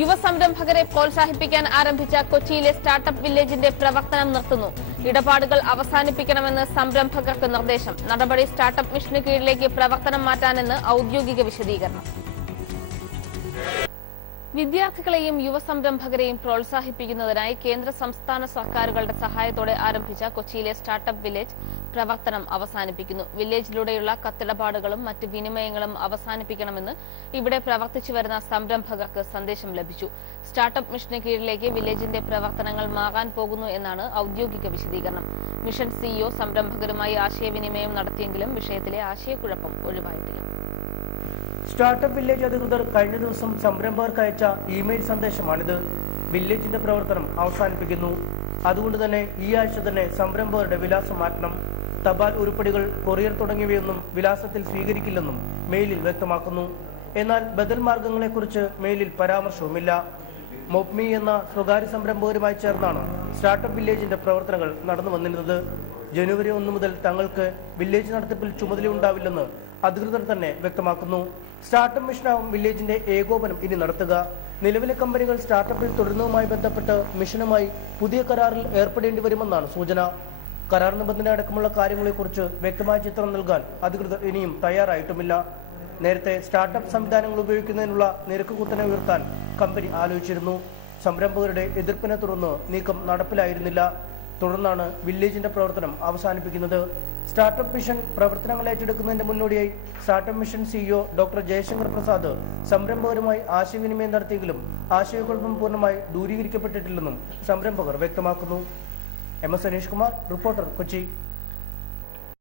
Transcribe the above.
യുവസംരംഭകരെ പ്രോത്സാഹിപ്പിക്കാൻ ആരംഭിച്ച കൊച്ചിയിലെ സ്റ്റാർട്ടപ്പ് വില്ലേജിന്റെ പ്രവർത്തനം നിർത്തുന്നു. ഇടപാടുകൾ അവസാനിപ്പിക്കണമെന്ന് സംരംഭകർക്ക് നിർദ്ദേശം. നടപടി സ്റ്റാർട്ടപ്പ് മിഷന് കീഴിലേക്ക് പ്രവർത്തനം മാറ്റാനെന്ന് ഔദ്യോഗിക വിശദീകരണം. വിദ്യാർത്ഥികളെയും യുവസംരംഭകരെയും പ്രോത്സാഹിപ്പിക്കുന്നതിനായി കേന്ദ്ര സംസ്ഥാന സർക്കാരുകളുടെ സഹായത്തോടെ ആരംഭിച്ച കൊച്ചിയിലെ സ്റ്റാർട്ടപ്പ് വില്ലേജ് പ്രവർത്തനം അവസാനിപ്പിക്കുന്നു. വില്ലേജിലൂടെയുള്ള കത്തിടപാടുകളും മറ്റ് വിനിമയങ്ങളും അവസാനിപ്പിക്കണമെന്ന് ഇവിടെ പ്രവർത്തിച്ചു വരുന്ന സംരംഭകർക്ക് സന്ദേശം ലഭിച്ചു. സ്റ്റാർട്ടപ്പ് മിഷന് കീഴിലേക്ക് വില്ലേജിന്റെ പ്രവർത്തനങ്ങൾ മാറാൻ പോകുന്നു എന്നാണ് ഔദ്യോഗിക വിശദീകരണം. മിഷൻ സിഇഒ സംരംഭകരുമായി ആശയവിനിമയം നടത്തിയെങ്കിലും വിഷയത്തിലെ ആശയക്കുഴപ്പം ഒഴിവായിട്ടില്ല. സ്റ്റാർട്ടപ്പ് വില്ലേജ് അധികൃതർ കഴിഞ്ഞ ദിവസം സംരംഭകർക്ക് അയച്ച ഇമെയിൽ സന്ദേശമാണിത്. വില്ലേജിന്റെ പ്രവർത്തനം അവസാനിപ്പിക്കുന്നു. അതുകൊണ്ട് തന്നെ ഈ ആഴ്ച തന്നെ സംരംഭകരുടെ വിലാസം മാറ്റണം. തപാൽ ഉരുപ്പടികൾ, കൊറിയർ തുടങ്ങിയവയൊന്നും വിലാസത്തിൽ സ്വീകരിക്കില്ലെന്നും മെയിലിൽ വ്യക്തമാക്കുന്നു. എന്നാൽ ബദൽ മാർഗങ്ങളെക്കുറിച്ച് മെയിലിൽ പരാമർശവുമില്ല. മൊപ്മി എന്ന സ്വകാര്യ സംരംഭകരുമായി ചേർന്നാണ് സ്റ്റാർട്ടപ്പ് വില്ലേജിന്റെ പ്രവർത്തനങ്ങൾ നടന്നു വന്നിരുന്നത്. ജനുവരി 1 മുതൽ തങ്ങൾക്ക് വില്ലേജ് നടത്തിപ്പിൽ ചുമതലയുണ്ടാവില്ലെന്ന് അധികൃതർ തന്നെ വ്യക്തമാക്കുന്നു. സ്റ്റാർട്ടപ്പ് മിഷനാവും വില്ലേജിന്റെ ഏകോപനം ഇനി നടത്തുക. നിലവിലെ കമ്പനികൾ സ്റ്റാർട്ടപ്പിൽ തുടരുന്നതുമായി ബന്ധപ്പെട്ട് മിഷനുമായി പുതിയ കരാറിൽ ഏർപ്പെടേണ്ടി വരുമെന്നാണ് സൂചന. കരാർ നിബന്ധന അടക്കമുള്ള കാര്യങ്ങളെക്കുറിച്ച് വ്യക്തമായ ചിത്രം നൽകാൻ അധികൃതർ ഇനിയും തയ്യാറായിട്ടുമില്ല. നേരത്തെ സ്റ്റാർട്ടപ്പ് സംവിധാനങ്ങൾ ഉപയോഗിക്കുന്നതിനുള്ള നിരക്ക് കുത്തനെ ഉയർത്താൻ കമ്പനി ആലോചിച്ചിരുന്നു. സംരംഭകരുടെ എതിർപ്പിനെ തുടർന്ന് നീക്കം നടപ്പിലായിരുന്നില്ല. തുടർന്നാണ് വില്ലേജിന്റെ പ്രവർത്തനം അവസാനിപ്പിക്കുന്നത്. സ്റ്റാർട്ടപ്പ് മിഷൻ പ്രവർത്തനങ്ങൾ ഏറ്റെടുക്കുന്നതിന്റെ മുന്നോടിയായി startup mission CEO doctor Jayashankar Prasad സംരംഭകരുമായി ആശയവിനിമയം നടത്തിയെങ്കിലും ആശയക്കുഴപ്പം പൂർണ്ണമായി ദൂരീകരിക്കപ്പെട്ടിട്ടില്ലെന്നും സംരംഭകർ വ്യക്തമാക്കുന്നു. MS Aneesh Kumar, reporter, Kochi.